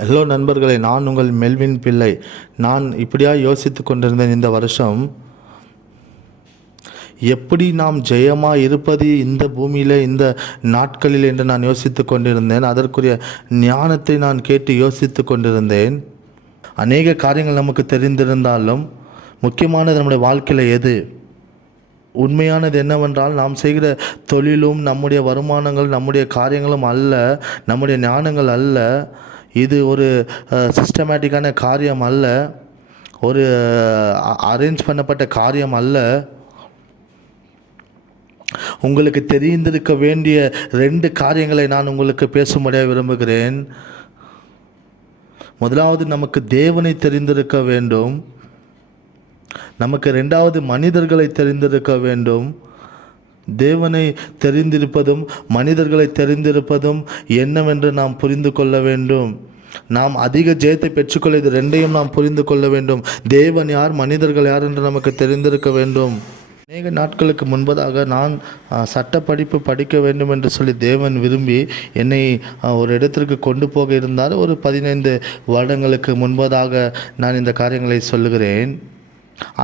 Hello நண்பர்களே, நான் உங்கள் மெல்வின் பிள்ளை. நான் இப்படியா யோசித்து கொண்டிருந்தேன், இந்த வருஷம் எப்படி நாம் ஜெயமாக இருப்பது இந்த பூமியில் இந்த நாட்களில் என்று நான் யோசித்து கொண்டிருந்தேன். அதற்குரிய ஞானத்தை நான் கேட்டு யோசித்து கொண்டிருந்தேன். அநேக காரியங்கள் நமக்கு தெரிந்திருந்தாலும் முக்கியமானது நம்முடைய வாழ்க்கையில் எது உண்மையானது என்னவென்றால், நாம் செய்கிற தொழிலும் நம்முடைய வருமானங்கள் நம்முடைய காரியங்களும் அல்ல, நம்முடைய ஞானங்கள் அல்ல. இது ஒரு சிஸ்டமேட்டிக்கான காரியம் அல்ல, ஒரு அரேஞ்ச் பண்ணப்பட்ட காரியம் அல்ல. உங்களுக்கு தெரிந்திருக்க வேண்டிய 2 காரியங்களை நான் உங்களுக்கு பேசும்படியாக விரும்புகிறேன். முதலாவது, நமக்கு தேவனை தெரிந்திருக்க வேண்டும். நமக்கு 2வது, மனிதர்களை தெரிந்திருக்க வேண்டும். தேவனை தெரிந்திருப்பதும் மனிதர்களை தெரிந்திருப்பதும் என்னவென்று நாம் புரிந்து கொள்ள வேண்டும். நாம் அதிக ஜெயத்தை பெற்றுக்கொள்ள இது 2ஐயும் நாம் புரிந்து கொள்ள வேண்டும். தேவன் யார், மனிதர்கள் யார் என்று நமக்கு தெரிந்திருக்க வேண்டும். அநேக நாட்களுக்கு முன்பதாக நான் சட்ட படிப்பு படிக்க வேண்டும் என்று சொல்லி தேவன் விரும்பி என்னை ஒரு இடத்திற்கு கொண்டு போக இருந்தார். ஒரு 15 வருடங்களுக்கு முன்பதாக நான் இந்த காரியங்களை சொல்லுகிறேன்.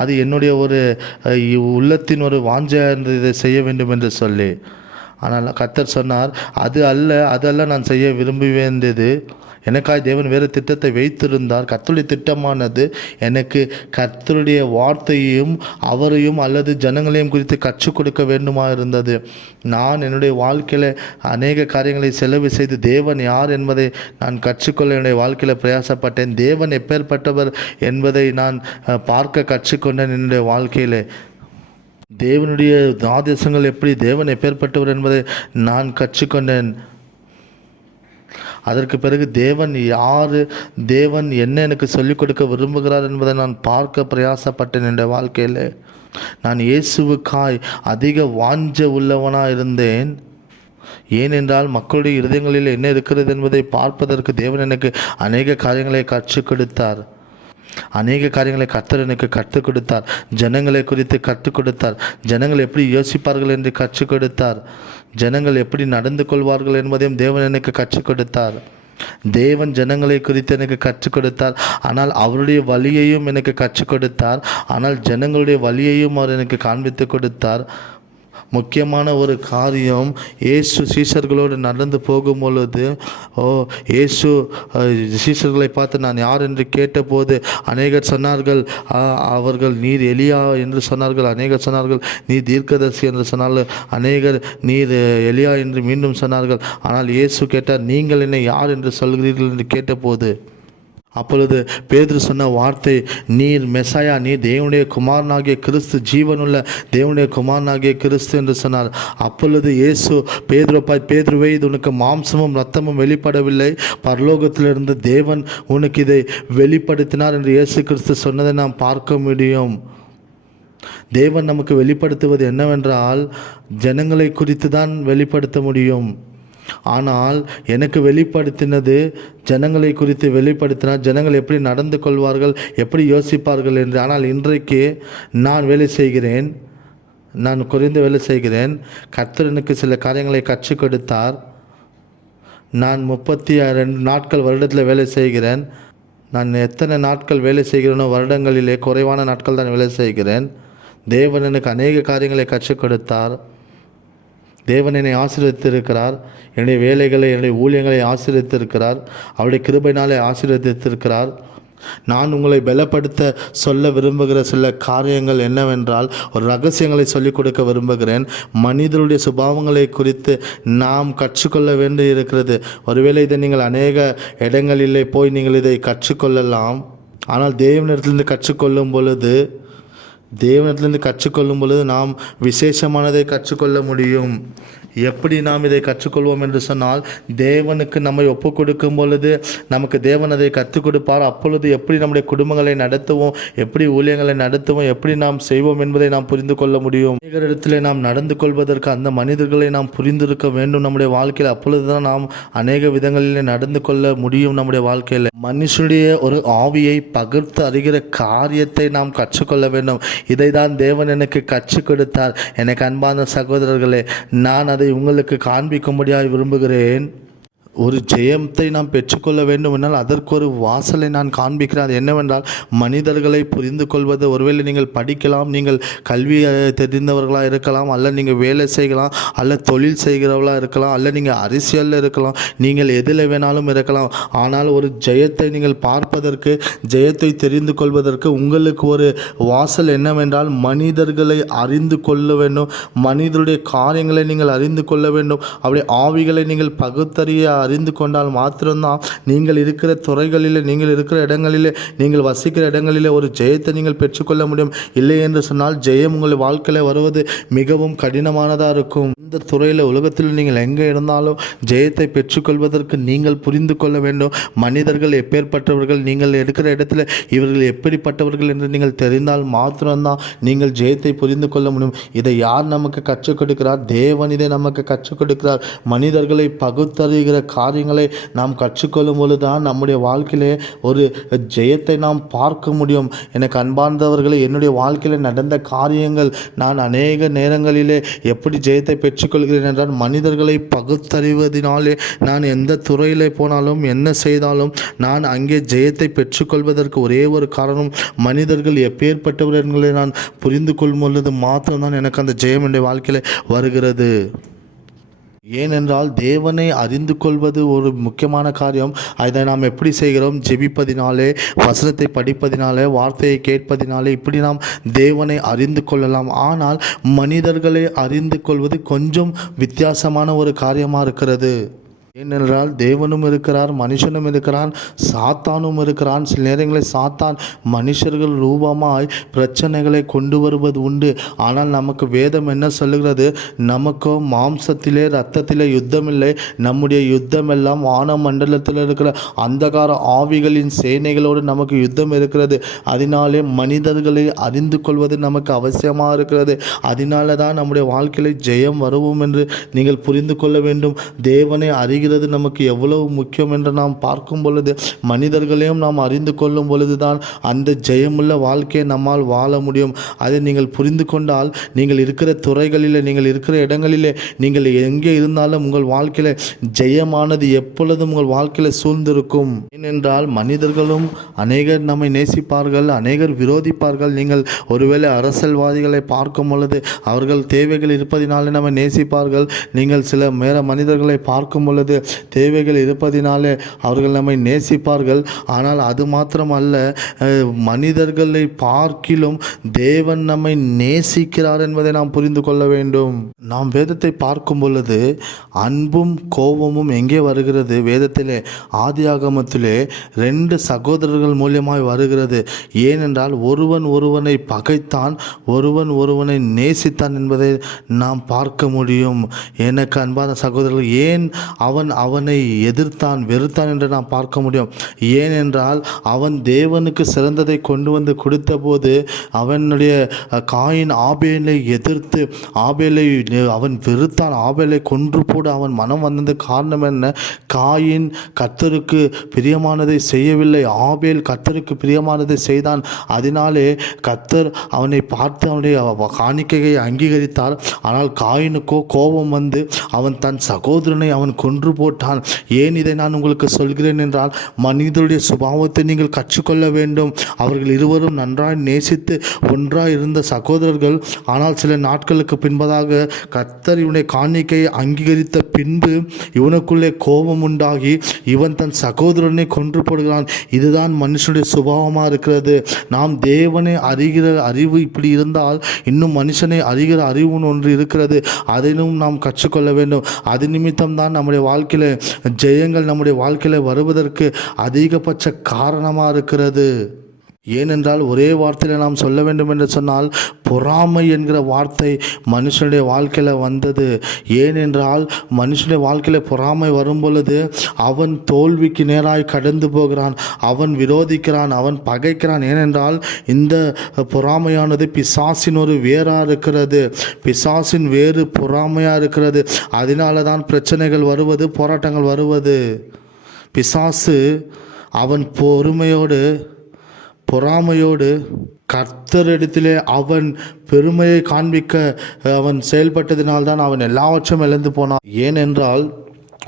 அது என்னுடைய ஒரு உள்ளத்தின் ஒரு வாஞ்சையாக இருந்தது, இதை செய்ய வேண்டும் என்று சொல்லி. ஆனால் கர்த்தர் சொன்னார், அதல்ல நான் செய்ய விரும்ப வேண்டியது. எனக்காய் தேவன் வேறு திட்டத்தை வைத்திருந்தார். கர்த்தருடைய திட்டமானது எனக்கு கர்த்தருடைய வார்த்தையையும் அவரையும் அல்லது ஜனங்களையும் குறித்து கற்றுக் கொடுக்க வேண்டுமா இருந்தது. நான் என்னுடைய வாழ்க்கையில் அநேக காரியங்களை செலவு செய்து தேவன் யார் என்பதை நான் கற்றுக்கொள்ள என்னுடைய வாழ்க்கையில் பிரயாசப்பட்டேன். தேவன் எப்பேற்பட்டவர் என்பதை நான் பார்க்க கற்றுக்கொண்டேன். என்னுடைய வாழ்க்கையில் தேவனுடைய ஆதேசங்கள் எப்படி, தேவன் எப்பேற்பட்டவர் என்பதை நான் கற்றுக்கொண்டேன். அதற்கு பிறகு தேவன் யார், தேவன் என்ன எனக்கு சொல்லிக் கொடுக்க விரும்புகிறார் என்பதை நான் பார்க்க பிரயாசப்பட்டேன். என்ற வாழ்க்கையில் நான் இயேசுவுக்காய் அதிக வாஞ்ச உள்ளவனாக இருந்தேன். ஏனென்றால் மக்களுடைய இருதயங்களில் என்ன இருக்கிறது என்பதை பார்ப்பதற்கு தேவன் எனக்கு அநேக காரியங்களை கற்றுக் கொடுத்தார். அநேக காரியங்களை கர்த்தர் எனக்கு கற்றுக் கொடுத்தார். ஜனங்களை குறித்து கற்றுக் கொடுத்தார். ஜனங்கள் எப்படி யோசிப்பார்கள் என்று கற்றுக் கொடுத்தார். ஜனங்கள் எப்படி நடந்து கொள்வார்கள் என்பதையும் தேவன் எனக்கு கற்றுக் கொடுத்தார். தேவன் ஜனங்களை குறித்து எனக்கு கற்றுக் கொடுத்தார். ஆனால் அவருடைய வழியையும் எனக்கு கற்றுக் கொடுத்தார். ஆனால் ஜனங்களுடைய வழியையும் அவர் எனக்கு காண்பித்து கொடுத்தார். முக்கியமான ஒரு காரியம், இயேசு சீஷர்களோடு நடந்து போகும் பொழுது இயேசு சீஷர்களை பார்த்து நான் யார் என்று கேட்டபோது அநேகர் சொன்னார்கள் அவர்கள் நீர் எலியா என்று சொன்னார்கள். அநேகர் சொன்னார்கள் நீர் தீர்க்கதரிசி என்று சொன்னார்கள். அநேகர் நீர் எலியா என்று மீண்டும் சொன்னார்கள். ஆனால் இயேசு கேட்டார், நீங்கள் என்னை யார் என்று சொல்கிறீர்கள் என்று கேட்டபோது அப்பொழுது பேதுரு சொன்ன வார்த்தை, நீர் மெசாயா, நீர் தேவனுடைய குமாரனாகிய கிறிஸ்து, ஜீவனுள்ள தேவனுடைய குமாரனாகிய கிறிஸ்து என்று சொன்னார். அப்பொழுது இயேசு பேதுருவை, இது உனக்கு மாம்சமும் இரத்தமும் வெளிப்படவில்லை, பரலோகத்திலிருந்து தேவன் உனக்கு இதை வெளிப்படுத்தினார் என்று இயேசு கிறிஸ்து சொன்னதை நாம் பார்க்க முடியும். தேவன் நமக்கு வெளிப்படுத்துவது என்னவென்றால், ஜனங்களை குறித்து தான் வெளிப்படுத்த முடியும். ஆனால் எனக்கு வெளிப்படுத்தினது ஜனங்களை குறித்து வெளிப்படுத்தினார். ஜனங்கள் எப்படி நடந்து கொள்வார்கள், எப்படி யோசிப்பார்கள் என்று. ஆனால் இன்றைக்கு நான் வேலை செய்கிறேன், நான் குறைந்து வேலை செய்கிறேன். கர்த்தர் எனக்கு சில காரியங்களை கற்றுக் கொடுத்தார். நான் 32 நாட்கள் வருடத்தில் வேலை செய்கிறேன். நான் எத்தனை நாட்கள் வேலை செய்கிறேனோ வருடங்களிலே குறைவான நாட்கள் தான் வேலை செய்கிறேன். தேவன் எனக்கு அநேக காரியங்களை கற்றுக் கொடுத்தார். தேவன் என்னை ஆசீர்வதித்திருக்கிறார். என்னுடைய வேலைகளை, என்னுடைய ஊழியங்களை ஆசீர்வதித்திருக்கிறார். அவருடைய கிருபையினாலே ஆசீர்வதித்திருக்கிறார். நான் உங்களை பலப்படுத்த சொல்ல விரும்புகிற சில காரியங்கள் என்னவென்றால், ஒரு ரகசியங்களை சொல்லிக் கொடுக்க விரும்புகிறேன். மனிதருடைய சுபாவங்களை குறித்து நாம் கற்றுக்கொள்ள வேண்டி இருக்கிறது. ஒருவேளை இதை நீங்கள் அநேக இடங்களிலே போய் நீங்கள் இதை கற்றுக்கொள்ளலாம். ஆனால் தேவனிடத்திலிருந்து கற்றுக்கொள்ளும் பொழுது நாம் விசேஷமானதை கற்றுக்கொள்ள முடியும். எப்படி நாம் இதை கற்றுக்கொள்வோம் என்று சொன்னால், தேவனுக்கு நம்மை ஒப்பு கொடுக்கும் பொழுது நமக்கு தேவன் அதை கற்றுக் கொடுப்பார். அப்பொழுது எப்படி நம்முடைய குடும்பங்களை நடத்துவோம், எப்படி ஊழியங்களை நடத்துவோம், எப்படி நாம் செய்வோம் என்பதை நாம் புரிந்து கொள்ள முடியும். அநேகரிடத்திலே நாம் நடந்து கொள்வதற்கு அந்த மனிதர்களை நாம் புரிந்திருக்க வேண்டும் நம்முடைய வாழ்க்கையில். அப்பொழுதுதான் நாம் அநேக விதங்களிலே நடந்து கொள்ள முடியும் நம்முடைய வாழ்க்கையில். மனுஷனுடைய ஒரு ஆவியை பகிர்ந்து அறிகிற காரியத்தை நாம் கற்றுக்கொள்ள வேண்டும். இதை தான் தேவன் எனக்கு கற்றுக் கொடுத்தார். எனக்கு அன்பான சகோதரர்களே, நான் அதை உங்களுக்கு காண்பிக்கும்படியாக விரும்புகிறேன். ஒரு ஜெயத்தை நாம் பெற்றுக்கொள்ள வேண்டும் என்றால் அதற்கு ஒரு வாசலை நான் காண்பிக்கிறேன். அது என்னவென்றால் மனிதர்களை புரிந்து கொள்வது. ஒருவேளை நீங்கள் படிக்கலாம், நீங்கள் கல்வி தெரிந்தவர்களாக இருக்கலாம், அல்ல நீங்கள் வேலை செய்யலாம், அல்ல தொழில் செய்கிறவர்களாக இருக்கலாம், அல்ல நீங்கள் அரசியலில் இருக்கலாம், நீங்கள் எதில் வேணாலும் இருக்கலாம். ஆனால் ஒரு ஜெயத்தை நீங்கள் பார்ப்பதற்கு, ஜெயத்தை தெரிந்து கொள்வதற்கு உங்களுக்கு ஒரு வாசல் என்னவென்றால் மனிதர்களை அறிந்து கொள்ள வேண்டும். மனிதருடைய காரியங்களை நீங்கள் அறிந்து கொள்ள வேண்டும். அவருடைய ஆவிகளை நீங்கள் பகுத்தறிய அறிந்து கொண்டால் மாத்திரம்தான் நீங்கள் இருக்கிற துறைகளிலே, நீங்கள் இருக்கிற இடங்களிலே, நீங்கள் வசிக்கிற இடங்களிலே ஒரு ஜெயத்தை நீங்கள் பெற்றுக்கொள்ள முடியும். இல்லை என்று சொன்னால் ஜெயம் உங்கள் வாழ்க்கையில் வருவது மிகவும் கடினமானதாக இருக்கும். இந்த துறையில் உலகத்தில் நீங்கள் எங்கே இருந்தாலும் ஜெயத்தை பெற்றுக்கொள்வதற்கு நீங்கள் புரிந்து கொள்ள வேண்டும். மனிதர்கள் எப்பேற்பட்டவர்கள், நீங்கள் இருக்கிற இடத்துல இவர்கள் எப்படிப்பட்டவர்கள் என்று நீங்கள் தெரிந்தால் மாத்திரம்தான் நீங்கள் ஜெயத்தை புரிந்து கொள்ள முடியும். இதை யார் நமக்கு கற்றுக் கொடுக்கிறார்? தேவன் இதை நமக்கு கற்றுக் கொடுக்கிறார். மனிதர்களை பகுத்தறிகிற காரியங்களை நாம் கற்றுக்கொள்ளும் பொழுது தான் நம்முடைய வாழ்க்கையிலே ஒரு ஜெயத்தை நாம் பார்க்க முடியும். எனக்கு அன்பார்ந்தவர்களே, என்னுடைய வாழ்க்கையில் நடந்த காரியங்கள், நான் அநேக நேரங்களிலே எப்படி ஜெயத்தை பெற்றுக்கொள்கிறேன் என்றால் மனிதர்களை பகுத்தறிவதனாலே நான் எந்த துறையில் போனாலும் என்ன செய்தாலும் நான் அங்கே ஜெயத்தை பெற்றுக்கொள்வதற்கு ஒரே ஒரு காரணம், மனிதர்கள் எப்பேற்பட்டவர்களை நான் புரிந்து கொள்ளும் பொழுது மாத்திரம்தான் எனக்கு அந்த ஜெயம் என்னுடைய வாழ்க்கையில் வருகிறது. ஏனென்றால் தேவனை அறிந்து கொள்வது ஒரு முக்கியமான காரியம். அதை நாம் எப்படி செய்கிறோம்? ஜெபிப்பதினாலே, வசனத்தை படிப்பதினாலே, வார்த்தையை கேட்பதினாலே இப்படி நாம் தேவனை அறிந்து கொள்ளலாம். ஆனால் மனிதர்களை அறிந்து கொள்வது கொஞ்சம் வித்தியாசமான ஒரு காரியமாக இருக்கிறது. ஏனென்றால் தேவனும் இருக்கிறார், மனுஷனும் இருக்கிறான், சாத்தானும் இருக்கிறான். சில நேரங்களில் சாத்தான் மனுஷர்கள் ரூபமாய் பிரச்சனைகளை கொண்டு வருவது உண்டு. ஆனால் நமக்கு வேதம் என்ன சொல்லுகிறது? நமக்கோ மாம்சத்திலே இரத்தத்திலே யுத்தம் இல்லை, நம்முடைய யுத்தம் எல்லாம் வான மண்டலத்தில் இருக்கிற அந்தகார ஆவிகளின் சேனைகளோடு நமக்கு யுத்தம் இருக்கிறது. அதனாலே மனிதர்களை அறிந்து கொள்வது நமக்கு அவசியமாக இருக்கிறது. அதனால தான் நம்முடைய வாழ்க்கையில் ஜெயம் வருவோம் என்று நீங்கள் புரிந்து கொள்ள வேண்டும். தேவனை அறிகிறது நமக்கு எவ்வளவு முக்கியம் என்று நாம் பார்க்கும் பொழுது, மனிதர்களையும் நாம் அறிந்து கொள்ளும் பொழுதுதான் அந்த ஜெயமுள்ள வாழ்க்கையை நம்மால் வாழ முடியும். அதை நீங்கள் புரிந்து கொண்டால் நீங்கள் இருக்கிற துறைகளிலே, நீங்கள் இருக்கிற இடங்களிலே, நீங்கள் எங்கே இருந்தாலும் உங்கள் வாழ்க்கையில் ஜெயமானது எப்பொழுதும் உங்கள் வாழ்க்கையில் சூழ்ந்திருக்கும். ஏனென்றால் மனிதர்களும் அநேகர் நம்மை நேசிப்பார்கள், அநேகர் விரோதிப்பார்கள். நீங்கள் ஒருவேளை அரசியல்வாதிகளை பார்க்கும் பொழுது அவர்கள் தேவைகள் இருப்பதினாலே நம்மை நேசிப்பார்கள். நீங்கள் சில மனிதர்களை பார்க்கும் பொழுது தேவைகள் இருப்பதினாலே அவர்கள் நம்மை நேசிப்பார்கள். ஆனால் அது மாத்திரம் அல்ல, மனிதர்களை பார்க்கிலும் தேவன் நம்மை நேசிக்கிறார் என்பதை நாம் புரிந்து கொள்ள வேண்டும். நாம் வேதத்தை பார்க்கும் பொழுது அன்பும் கோபமும் எங்கே வருகிறது? வேதத்திலே ஆதியாகமத்திலே 2 சகோதரர்கள் மூலியமாய் வருகிறது. ஏனென்றால் ஒருவன் ஒருவனை பகைத்தான், ஒருவன் ஒருவனை நேசித்தான் என்பதை நாம் பார்க்க முடியும். எனக்கு அன்பான சகோதரர்கள், ஏன் அவனை எதிர்த்தான், வெறுத்தான் என்று நாம் பார்க்க முடியும். ஏனென்றால் அவன் தேவனுக்கு சிறந்ததை கொண்டு வந்து கொடுத்த போது அவனுடைய காயின் ஆபேலை எதிர்த்து ஆபேலை அவன் வெறுத்தான். ஆபேலை கொன்று போட அவன் மனம் வந்தது காரணம் என்ன? காயின் கர்த்தருக்கு பிரியமானதை செய்யவில்லை, ஆபேல் கர்த்தருக்கு பிரியமானதை செய்தான். அதனாலே கர்த்தர் அவனை பார்த்து அவனுடைய காணிக்கையை அங்கீகரித்தார். ஆனால் காயினுக்கோ கோபம் வந்து அவன் தன் சகோதரனை அவன் கொன்று போட்டான். ஏன் இதை நான் உங்களுக்கு சொல்கிறேன் என்றால், மனிதனுடைய சுபாவத்தை நீங்கள் கற்றுக்கொள்ள வேண்டும். அவர்கள் இருவரும் நன்றாய் நேசித்து ஒன்றாய் இருந்த சகோதரர்கள். ஆனால் சில நாட்களுக்கு பின்பதாக கர்த்தர் இவனை காணிக்கையை அங்கீகரித்த பின்பு இவனுக்குள்ளே கோபம் உண்டாகி இவன் தன் சகோதரனை கொன்று போடுகிறான். இதுதான் மனுஷனுடைய சுபாவமாக இருக்கிறது. நாம் தேவனை அறிகிற அறிவு இப்படி இருந்தால், இன்னும் மனுஷனை அறிகிற அறிவு ஒன்று இருக்கிறது, அதையும் நாம் கற்றுக்கொள்ள வேண்டும். அது நிமித்தம் தான் நம்முடைய வாழ்க்கையில் ஜெயங்கள் நம்முடைய வாழ்க்கையில் வருவதற்கு அதிகபட்ச காரணமாக இருக்கிறது. ஏனென்றால் ஒரே வார்த்தையில் நாம் சொல்ல வேண்டும் என்று சொன்னால், பொறாமை என்கிற வார்த்தை மனுஷனுடைய வாழ்க்கையில் வந்தது. ஏனென்றால் மனுஷனுடைய வாழ்க்கையில் பொறாமை வரும் பொழுது அவன் தோல்விக்கு நேராய் கடந்து போகிறான், அவன் விரோதிக்கிறான், அவன் பகைக்கிறான். ஏனென்றால் இந்த பொறாமையானது பிசாசின் ஒரு வேறாக இருக்கிறது. பிசாசின் வேறு பொறாமையாக இருக்கிறது. அதனால தான் பிரச்சனைகள் வருவது, போராட்டங்கள் வருவது. பிசாசு அவன் பொறாமையோடு கர்த்தரிடத்திலே அவன் பெருமையை காண்பிக்க அவன் செயல்பட்டதினால்தான் அவன் எல்லாவற்றையும் இழந்து போனான். ஏனென்றால்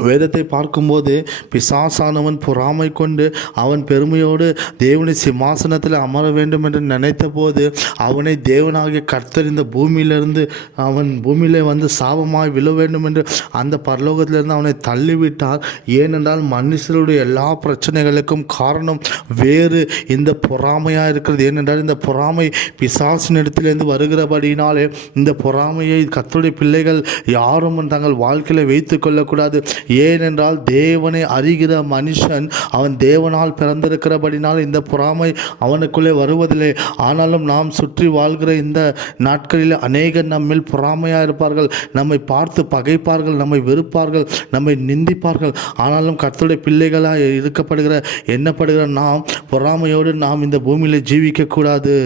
வேதத்தை பார்க்கும்போது பிசாசானவன் பொறாமை கொண்டு அவன் பெருமையோடு தேவனை சிம்மாசனத்தில் அமர வேண்டும் என்று நினைத்த போது அவனை தேவனாகிய கர்த்தர் இந்த பூமியிலிருந்து அவன் பூமியிலே வந்து சாபமாய் விழ வேண்டும் என்று அந்த பரலோகத்திலிருந்து அவனை தள்ளிவிட்டார். ஏனென்றால் மனுஷருடைய எல்லா பிரச்சனைகளுக்கும் காரணம் வேறு இந்த பொறாமையாக இருக்கிறது. ஏனென்றால் இந்த பொறாமை பிசாசினிடத்திலிருந்து வருகிறபடினாலே இந்த பொறாமையை கர்த்தருடைய பிள்ளைகள் யாரும் தங்கள் வாழ்க்கையில் வைத்து கொள்ளக்கூடாது. ஏனென்றால் தேவனை அறிகிற மனுஷன் அவன் தேவனால் பிறந்திருக்கிறபடினால் இந்த பொறாமை அவனுக்குள்ளே வருவதில்லை. ஆனாலும் நாம் சுற்றி வாழ்கிற இந்த நாட்களில் அநேகர் நம்மில் பொறாமையாக இருப்பார்கள். நம்மை பார்த்து பகைப்பார்கள், நம்மை வெறுப்பார்கள், நம்மை நிந்திப்பார்கள். ஆனாலும் கர்த்தருடைய பிள்ளைகளாக எண்ணப்படுகிற நாம் பொறாமையோடு நாம் இந்த பூமியில் ஜீவிக்கக்கூடாது.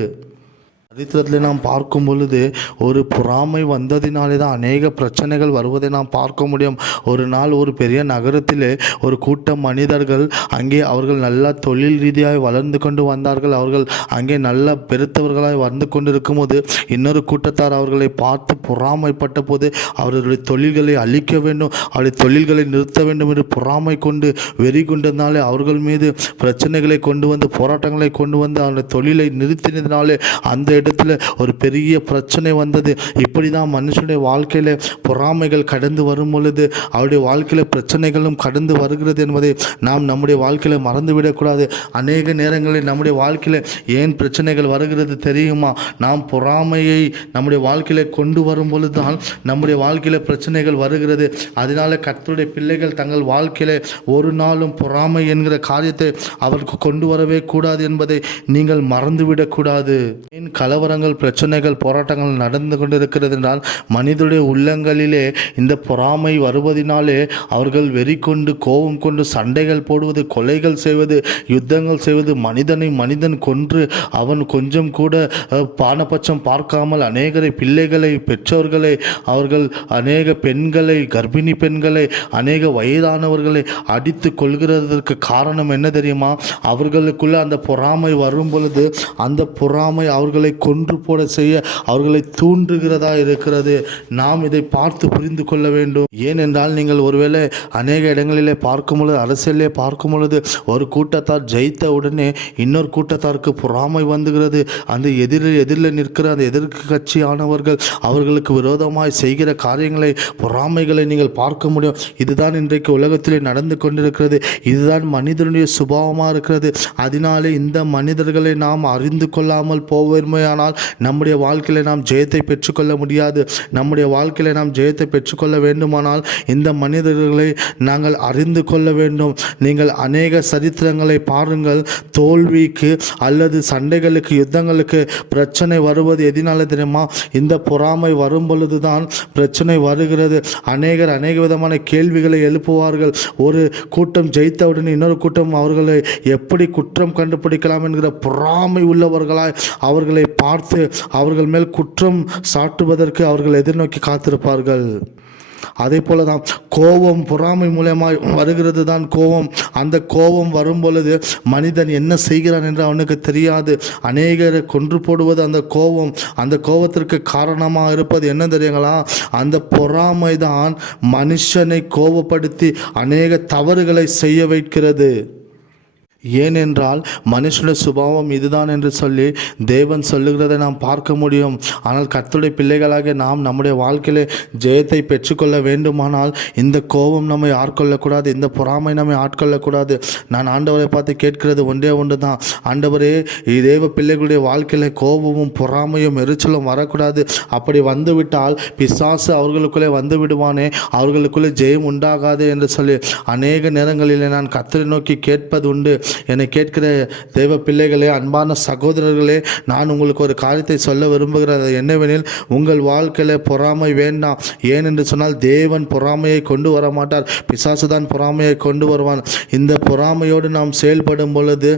சரித்திரத்தில் நாம் பார்க்கும் பொழுது ஒரு பொறாமை வந்ததினாலே தான் அநேக பிரச்சனைகள் வருவதை நாம் பார்க்க முடியும். ஒரு நாள் ஒரு பெரிய நகரத்திலே ஒரு கூட்டம் மனிதர்கள் அங்கே அவர்கள் நல்ல தொழில் ரீதியாக வளர்ந்து கொண்டு வந்தார்கள். அவர்கள் அங்கே நல்ல பெருத்தவர்களாக வந்து கொண்டு இருக்கும்போது இன்னொரு கூட்டத்தார் அவர்களை பார்த்து பொறாமைப்பட்ட போது அவர்களுடைய தொழில்களை அழிக்க வேண்டும், அவருடைய தொழில்களை நிறுத்த வேண்டும் என்று பொறாமை கொண்டு வெறி கொண்டதினாலே அவர்கள் மீது பிரச்சனைகளை கொண்டு வந்து போராட்டங்களை கொண்டு வந்து அவருடைய தொழிலை நிறுத்தினதினாலே அந்த இடத்துல ஒரு பெரிய பிரச்சனை வந்தது. இப்படி தான் மனுஷனுடைய வாழ்க்கையில் பொறாமைகள் கடந்து வரும் பொழுது அவருடைய வாழ்க்கையில் பிரச்சனைகளும் கடந்து வருகிறது என்பதை நாம் நம்முடைய வாழ்க்கையில் மறந்துவிடக்கூடாது. அநேக நேரங்களில் நம்முடைய வாழ்க்கையில் ஏன் பிரச்சனைகள் வருகிறது தெரியுமா? நாம் பொறாமையை நம்முடைய வாழ்க்கையில் கொண்டு வரும் பொழுது தான் நம்முடைய வாழ்க்கையில் பிரச்சனைகள் வருகிறது. அதனால கர்த்தருடைய பிள்ளைகள் தங்கள் வாழ்க்கையில் ஒரு நாளும் பொறாமை என்கிற காரியத்தை அவருக்கு கொண்டு வரவே கூடாது என்பதை நீங்கள் மறந்துவிடக்கூடாது. ஏன் கலவரங்கள், பிரச்சனைகள், போராட்டங்கள் நடந்து கொண்டிருக்கிறது என்றால் மனிதனுடைய உள்ளங்களிலே இந்த பொறாமை வருவதினாலே அவர்கள் வெறி கொண்டு கோபம் கொண்டு சண்டைகள் போடுவது, கொலைகள் செய்வது, யுத்தங்கள் செய்வது, மனிதன் கொன்று அவன் கொஞ்சம் கூட பானபட்சம் பார்க்காமல் அநேகரை, பிள்ளைகளை, பெற்றோர்களை, அவர்கள் அநேக பெண்களை, கர்ப்பிணி பெண்களை, அநேக வயதானவர்களை அடித்து கொள்கிறதற்கு காரணம் என்ன தெரியுமா? அவர்களுக்குள்ள அந்த பொறாமை வரும் பொழுது அந்த பொறாமை அவர்களை கொன்று போட செய்ய அவர்களை தூண்டுகிறதா இருக்கிறது. நாம் இதை பார்த்து புரிந்து கொள்ள வேண்டும். ஏனென்றால் நீங்கள் ஒருவேளை அநேக இடங்களிலே பார்க்கும் பொழுது, அரசியலே பார்க்கும் பொழுது ஒரு கூட்டத்தார் ஜெயித்த உடனே இன்னொரு கூட்டத்தாருக்கு பொறாமை வந்துகிறது. அந்த எதிரில் நிற்கிற அந்த எதிர்க்கு கட்சியானவர்கள் அவர்களுக்கு விரோதமாய் செய்கிற காரியங்களை, பொறாமைகளை நீங்கள் பார்க்க முடியும். இதுதான் இன்றைக்கு உலகத்திலே நடந்து கொண்டிருக்கிறது. இதுதான் மனிதனுடைய சுபாவமாக இருக்கிறது. அதனாலே இந்த மனிதர்களை நாம் அறிந்து கொள்ளாமல் போவோமையானால் நம்முடைய வாழ்க்கையில் நாம் ஜெயத்தை பெற்றுக்கொள்ள முடியாது. நம்முடைய வாழ்க்கையில் நாம் ஜெயத்தை பெற்றுக்கொள்ள வேண்டுமானால் இந்த மனிதர்களை நாங்கள் அறிந்து கொள்ள வேண்டும். நீங்கள் அநேக சரித்திரங்களை பாருங்கள். தோல்விக்கு அல்லது சண்டைகளுக்கு, யுத்தங்களுக்கு பிரச்சனை வருவது எதனால தெரியுமா? இந்த பொறாமை வரும் பொழுதுதான் பிரச்சனை வருகிறது. அநேகர் அநேக விதமான கேள்விகளை எழுப்புவார்கள். ஒரு கூட்டம் ஜெயித்தவுடன் இன்னொரு கூட்டம் அவர்களை எப்படி குற்றம் கண்டுபிடிக்கலாம் என்கிற பொறாமை உள்ளவர்களாய் அவர்களை பார்த்து அவர்கள் மேல் குற்றம் சாட்டுவதற்கு அவர்கள் எதிர்நோக்கி காத்திருப்பார்கள். அதே போல தான் கோபம் பொறாமை மூலமாய் வருகிறது தான் கோபம். அந்த கோபம் வரும் பொழுது மனிதன் என்ன செய்கிறான் என்று அவனுக்கு தெரியாது. அநேகரை கொன்று போடுவது அந்த கோபம். அந்த கோபத்திற்கு காரணமாக இருப்பது என்ன தெரியுங்களா? அந்த பொறாமை தான் மனுஷனை கோபப்படுத்தி அநேக தவறுகளை செய்ய வைக்கிறது. ஏனென்றால் மனுஷனுடைய சுபாவம் இதுதான் என்று சொல்லி தேவன் சொல்லுகிறதை நாம் பார்க்க முடியும். ஆனால் கர்த்தருடைய பிள்ளைகளாக நாம் நம்முடைய வாழ்க்கையிலே ஜெயத்தை பெற்றுக்கொள்ள வேண்டுமானால் இந்த கோபம் நம்மை ஆட்கொள்ளக்கூடாது, இந்த பொறாமை நம்மை ஆட்கொள்ளக்கூடாது. நான் ஆண்டவரை பார்த்து கேட்கிறது ஒன்று தான். ஆண்டவரே, தேவ பிள்ளைகளுடைய வாழ்க்கையில் கோபமும் பொறாமையும் எரிச்சலும் வரக்கூடாது. அப்படி வந்துவிட்டால் பிசாசு அவர்களுக்குள்ளே வந்து விடுவானே, அவர்களுக்குள்ளே ஜெயம் உண்டாகாது என்று சொல்லி அநேக நேரங்களில் நான் கர்த்தரை நோக்கி கேட்பது உண்டு. என்னை கேட்கிற தேவ பிள்ளைகளே, அன்பான சகோதரர்களே, நான் உங்களுக்கு ஒரு காரியத்தை சொல்ல விரும்புகிறது என்னவெனில், உங்கள் வாழ்க்கையில் பொறாமை வேண்டாம். ஏனென்று சொன்னால் தேவன் பொறாமையை கொண்டு வர மாட்டார், பிசாசு தான் பொறாமையை கொண்டு வருவான். இந்த பொறாமையோடு நாம் செயல்படும் பொழுது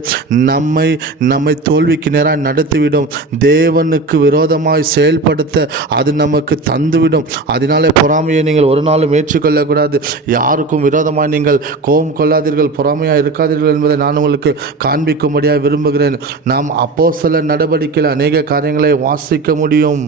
நம்மை தோல்விக்கு நேராக நடத்திவிடும். தேவனுக்கு விரோதமாய் செயல்படுத்த அது நமக்கு தந்துவிடும். அதனாலே பொறாமையை நீங்கள் ஒரு நாளும் ஏற்றுக்கொள்ளக்கூடாது. யாருக்கும் விரோதமாக நீங்கள் கோபம் கொள்ளாதீர்கள், பொறாமையாக இருக்காதீர்கள் என்பதை நான் உங்களுக்கு காண்பிக்கும்படியாக விரும்புகிறேன். நாம் அப்போஸ்தலர் நடவடிக்கையில் அநேக காரியங்களை வாசிக்க முடியும்.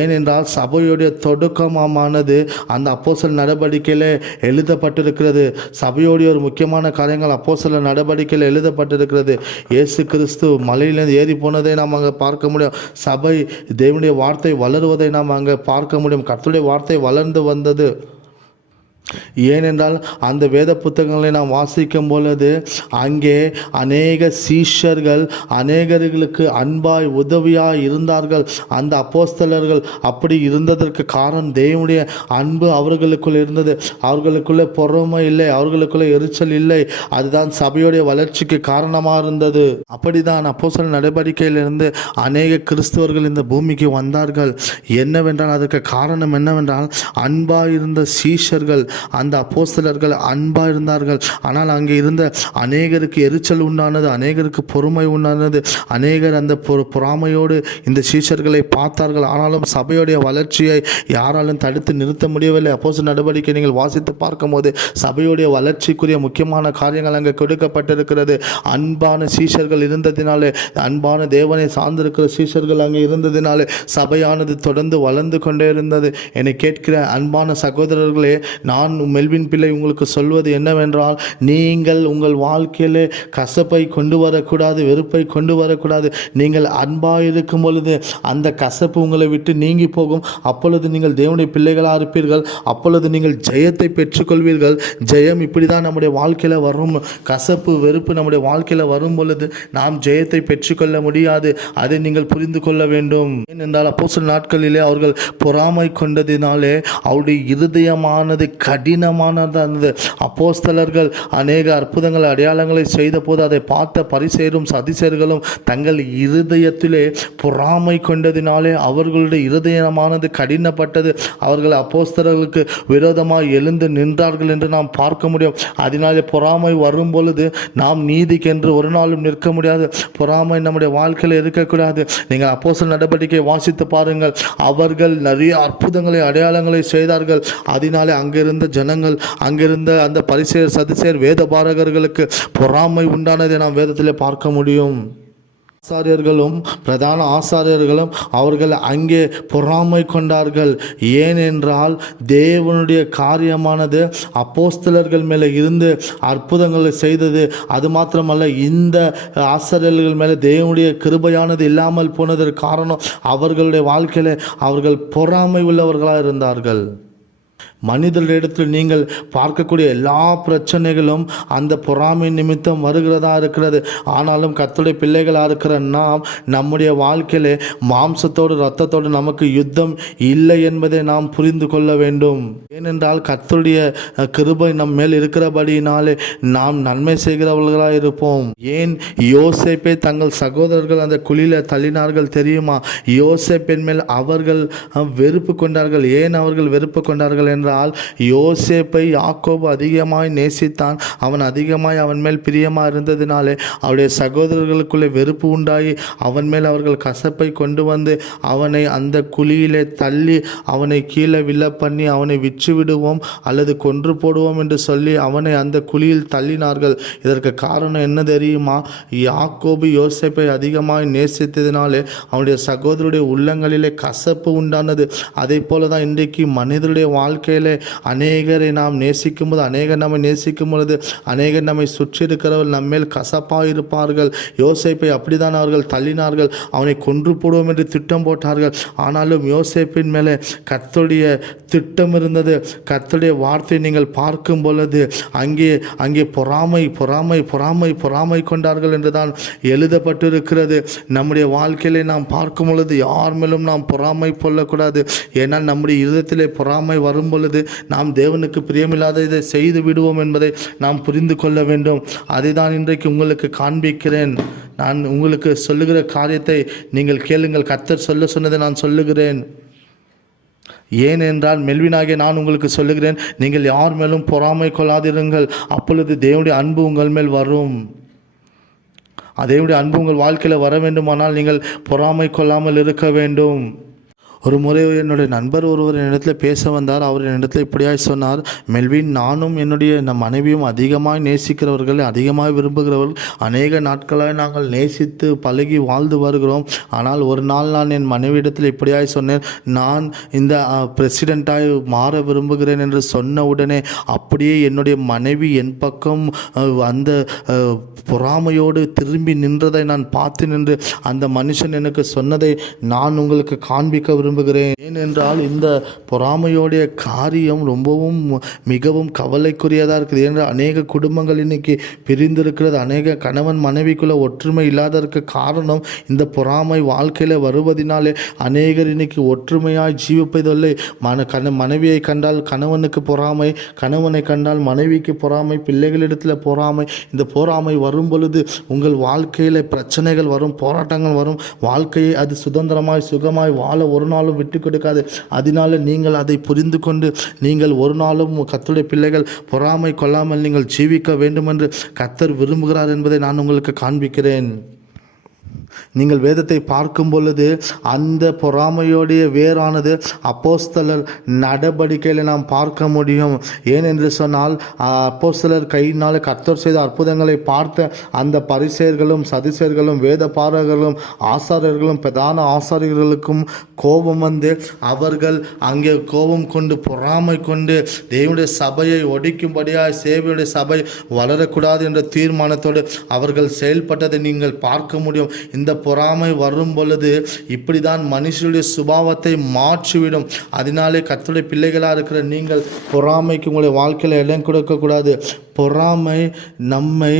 ஏனென்றால் சபையுடைய தொடக்கமானது அந்த அப்போஸ்தலர் நடவடிக்கையில் எழுதப்பட்டிருக்கிறது. சபையோடைய ஒரு முக்கியமான காரியங்கள் அப்போஸ்தலர் நடவடிக்கையில் எழுதப்பட்டிருக்கிறது. இயேசு கிறிஸ்து மலையிலிருந்து ஏறி போனதை நாம் அங்கே பார்க்க முடியும். சபை தேவனுடைய வார்த்தை வளருவதை நாம் அங்கே பார்க்க முடியும். கர்த்தருடைய வார்த்தை வளர்ந்து வந்தது. ஏனென்றால் அந்த வேத புத்தகங்களை நாம் வாசிக்கும் பொழுது அங்கே அநேக சீஷர்கள் அநேகர்களுக்கு அன்பாய் உதவியாய் இருந்தார்கள். அந்த அப்போஸ்தலர்கள் அப்படி இருந்ததற்கு காரணம் தேவனுடைய அன்பு அவர்களுக்குள் இருந்தது. அவர்களுக்குள்ளே பொறுமை இல்லை, அவர்களுக்குள்ளே எரிச்சல் இல்லை. அதுதான் சபையுடைய வளர்ச்சிக்கு காரணமாக இருந்தது. அப்படிதான் அப்போஸ்தலர் நடவடிக்கையிலிருந்து அநேக கிறிஸ்தவர்கள் இந்த பூமிக்கு வந்தார்கள். என்னவென்றால் அதற்கு காரணம் என்னவென்றால் அன்பாய் இருந்த சீஷர்கள், அந்த அப்போஸ்தலர்கள் அன்பாக இருந்தார்கள். ஆனால் அங்கே இருந்த அநேகருக்கு எரிச்சல் உண்டானது, அநேகருக்கு பொறுமை உண்டானது. அநேகர் அந்த பொறாமையோடு இந்த சீஷர்களை பார்த்தார்கள். ஆனாலும் சபையுடைய வளர்ச்சியை யாராலும் தடுத்து நிறுத்த முடியவில்லை. அப்போஸ்தலர் நடவடிக்கை நீங்கள் வாசித்து பார்க்கும் போது சபையுடைய வளர்ச்சிக்குரிய முக்கியமான காரியங்கள் அங்கே கொடுக்கப்பட்டிருக்கிறது. அன்பான சீஷர்கள் இருந்ததினாலே, அன்பான தேவனை சார்ந்திருக்கிற சீஷர்கள் அங்கே இருந்ததினாலே சபையானது தொடர்ந்து வளர்ந்து கொண்டே இருந்தது. என்னை கேட்கிற அன்பான சகோதரர்களே, நான் மெல்வின் பிள்ளை உங்களுக்கு சொல்வது என்னவென்றால், நீங்கள் உங்கள் வாழ்க்கையிலே கசப்பை கொண்டு வரக்கூடாது, வெறுப்பை கொண்டு வரக்கூடாது. நீங்கள் அன்பாக இருக்கும் பொழுது அந்த கசப்பு உங்களை விட்டு நீங்கி போகும். அப்பொழுது நீங்கள் தேவனுடைய பிள்ளைகளாக இருப்பீர்கள். அப்பொழுது நீங்கள் ஜெயத்தை பெற்றுக்கொள்வீர்கள். ஜெயம் இப்படி தான் நம்முடைய வாழ்க்கையில் வரும். கசப்பு வெறுப்பு நம்முடைய வாழ்க்கையில் வரும் பொழுது நாம் ஜெயத்தை பெற்றுக்கொள்ள முடியாது. அதை நீங்கள் புரிந்து கொள்ள வேண்டும். ஏனென்றால் அப்போஸ்தலர் நாட்களிலே அவர்கள் பொறாமை கொண்டதினாலே அவருடைய இருதயமானது கடினமானதாக இருந்தது. அப்போஸ்தலர்கள் அநேக அற்புதங்கள் அடையாளங்களை செய்த போது அதை பார்த்த பரிசேயரும் சதிசேயர்களும் தங்கள் இருதயத்திலே பொறாமை கொண்டதினாலே அவர்களுடைய இருதயமானது கடினப்பட்டது. அவர்கள் அப்போஸ்தலர்களுக்கு விரோதமாக எழுந்து நின்றார்கள் என்று நாம் பார்க்க முடியும். அதனாலே பொறாமை வரும் பொழுது நாம் நீதிக்கென்று ஒரு நாளும் நிற்க முடியாது. பொறாமை நம்முடைய வாழ்க்கையில் இருக்கக்கூடாது. நீங்கள் அப்போஸ்தலர் நடவடிக்கை வாசித்து பாருங்கள். அவர்கள் நிறைய அற்புதங்களை அடையாளங்களை செய்தார்கள். அதனாலே அங்கிருந்த ஜனங்கள், அங்கிருந்த அந்த பரிசேயர் சதுசேயர் வேத பாரகர்களுக்கு பொறாமை உண்டானதை நாம் வேதத்திலே பார்க்க முடியும். ஆசாரியர்களும் பிரதான ஆசாரியர்களும் அவர்கள் அங்கே பொறாமை கொண்டார்கள். ஏனென்றால் தேவனுடைய காரியமானது அப்போஸ்தலர்கள் மேலே இருந்து அற்புதங்களை செய்தது. அது மாத்திரமல்ல, இந்த ஆசாரியர்கள் மேலே தேவனுடைய கிருபையானது இல்லாமல் போனதற்கு காரணம் அவர்களுடைய வாழ்க்கையில் அவர்கள் பொறாமை உள்ளவர்களாக இருந்தார்கள். மனிதர்களிடத்தில் நீங்கள் பார்க்கக்கூடிய எல்லா பிரச்சனைகளும் அந்த பொறாமை நிமித்தம் வருகிறதா இருக்கிறது. ஆனாலும் கர்த்தருடைய பிள்ளைகளாக இருக்கிற நாம் நம்முடைய வாழ்க்கையிலே மாம்சத்தோடு இரத்தத்தோடு நமக்கு யுத்தம் இல்லை என்பதை நாம் புரிந்து கொள்ள வேண்டும். ஏனென்றால் கர்த்தருடைய கிருபை நம் மேல் இருக்கிறபடியினாலே நாம் நன்மை செய்கிறவர்களாக இருப்போம். ஏன் யோசேப்பை தங்கள் சகோதரர்கள் அந்த குழியில தள்ளினார்கள் தெரியுமா? யோசேப்பின் மேல் அவர்கள் வெறுப்பு கொண்டார்கள். ஏன் அவர்கள் வெறுப்பு கொண்டார்கள் என்றால், யோசேப்பை யாக்கோபு அதிகமாய் நேசித்தான். அவன் அதிகமாய் அவன் மேல் பிரியமாக இருந்ததினாலே அவருடைய சகோதரர்களுக்குள்ளே வெறுப்பு உண்டாகி அவன் மேல் அவர்கள் கசப்பை கொண்டு வந்து அவனை அந்த குழியிலே தள்ளி அவனை கீழே விழ பண்ணி அவனை விற்று விடுவோம் அல்லது கொன்று போடுவோம் என்று சொல்லி அவனை அந்த குழியில் தள்ளினார்கள். இதற்கு காரணம் என்ன தெரியுமா? யாக்கோபு யோசேப்பை அதிகமாய் நேசித்ததினாலே அவனுடைய சகோதரருடைய உள்ளங்களிலே கசப்பு உண்டானது. அதை போல தான் இன்றைக்கு மனிதருடைய வாழ்க்கையிலே அநேகரை நாம் நேசிக்கும் போது, அநேகர் நம்மை நேசிக்கும் பொழுது அநேகர் நம்மை சுற்றி இருக்கிறவர்கள் நம்மேல் கசப்பாக இருப்பார்கள். யோசேப்பை அப்படிதான் அவர்கள் தள்ளினார்கள். அவனை கொன்று போடுவோம் என்று திட்டம் போட்டார்கள். ஆனாலும் யோசேப்பின் மேலே கர்த்தருடைய திட்டம் இருந்தது. கர்த்தருடைய வார்த்தை நீங்கள் பார்க்கும் பொழுது அங்கே பொறாமை பொறாமை பொறாமை பொறாமை கொண்டார்கள் என்று தான் எழுதப்பட்டிருக்கிறது. நம்முடைய வாழ்க்கையிலே நாம் பார்க்கும் பொழுது யார் மேலும் நாம் பொறாமை கொள்ளக்கூடாது. ஏன்னால் நம்முடைய இருதயத்திலே பொறாமை வரும் பொழுது நாம் தேவனுக்கு பிரியமில்லாத இதை செய்து விடுவோம் என்பதை நாம் புரிந்து கொள்ள வேண்டும். அதை தான் இன்றைக்கு உங்களுக்கு காண்பிக்கிறேன். நான் உங்களுக்கு சொல்லுகிற காரியத்தை நீங்கள் கேளுங்கள். கர்த்தர் சொல்ல சொன்னதை நான் சொல்லுகிறேன். ஏனென்றால் மெல்வினாகிய நான் உங்களுக்கு சொல்லுகிறேன், நீங்கள் யார் மேலும் பொறாமை கொள்ளாதிருங்கள். அப்பொழுது தேவனுடைய அன்பு உங்கள் மேல் வரும். தேவனுடைய அன்பு உங்கள் வாழ்க்கையில் வர வேண்டுமானால் நீங்கள் பொறாமை கொள்ளாமல் இருக்க வேண்டும். ஒரு முறை என்னுடைய நண்பர் ஒருவர் என்னிடத்தில் பேச வந்தார். அவர் என்னிடத்தில் இப்படியாய் சொன்னார், மெல்வின், நானும் என்னுடைய மனைவியும் அதிகமாக நேசிக்கிறவர்கள், அதிகமாக விரும்புகிறவர்கள். அநேக நாட்களாக நாங்கள் நேசித்து பழகி வாழ்ந்து வருகிறோம். ஆனால் ஒரு நாள் நான் என் மனைவியிடத்தில் இப்படியாய் சொன்னேன், நான் இந்த பிரசிடெண்ட்டாய் மாற விரும்புகிறேன் என்று சொன்ன உடனே அப்படியே என்னுடைய மனைவி என் பக்கம் அந்த பொறாமையோடு திரும்பி நின்றதை நான் பார்த்து நின்று அந்த மனுஷன் எனக்கு சொன்னதை நான் உங்களுக்கு காண்பிக்க விரும்புகிறேன். ஏனென்றால் இந்த பொறாமையோடைய காரியம் ரொம்பவும் மிகவும் கவலைக்குரியதாக இருக்குது. ஏனென்றால் அநேக குடும்பங்கள் இன்னைக்கு பிரிந்திருக்கிறது. அநேக கணவன் மனைவிக்குள்ள ஒற்றுமை இல்லாததற்கு காரணம் இந்த பொறாமை வாழ்க்கையில் வருவதினாலே. அநேகர் இன்னைக்கு ஒற்றுமையாய் ஜீவிப்பதில்லை. மனைவியை கண்டால் கணவனுக்கு பொறாமை, கணவனை கண்டால் மனைவிக்கு பொறாமை, பிள்ளைகளிடத்தில் பொறாமை. இந்த பொறாமை வரும் பொழுது உங்கள் வாழ்க்கையில் பிரச்சனைகள் வரும், போராட்டங்கள் வரும். வாழ்க்கையை அது சுதந்திரமாய் சுகமாய் வாழ ஒரு நாளும் விட்டு கொடுக்காது. அதனால நீங்கள் அதை புரிந்து கொண்டு நீங்கள் ஒரு நாளும் கர்த்தருடைய பிள்ளைகள் பொறாமை கொள்ளாமல் நீங்கள் ஜீவிக்க வேண்டும் என்று கர்த்தர் விரும்புகிறார் என்பதை நான் உங்களுக்கு காண்பிக்கிறேன். நீங்கள் வேதத்தை பார்க்கும் பொழுது அந்த பொறாமையோடைய வேறானது அப்போஸ்தலர் நடவடிக்கையில் நாம் பார்க்க முடியும். ஏனென்று சொன்னால் அப்போஸ்தலர் கையினால் கர்த்தர் செய்த அற்புதங்களை பார்த்த அந்த பரிசேயர்களும் சதுசேயர்களும் வேத பாரகர்களும் ஆசாரியர்களும் பிரதான ஆசாரியர்களுக்கும் கோபம் வந்து அவர்கள் அங்கே கோபம் கொண்டு பொறாமை கொண்டு தேவனுடைய சபையை ஒடிக்கும்படியாக சேவையுடைய சபை வளரக்கூடாது என்ற தீர்மானத்தோடு அவர்கள் செயல்பட்டதை நீங்கள் பார்க்க முடியும். இந்த பொறாமை வரும் பொழுது இப்படி தான் மனுஷனுடைய சுபாவத்தை மாற்றிவிடும். அதனாலே கர்த்தருடைய பிள்ளைகளாக இருக்கிற நீங்கள் பொறாமைக்கு உங்களுடைய வாழ்க்கையில் இடம் கொடுக்கக்கூடாது. பொறாமை நம்மை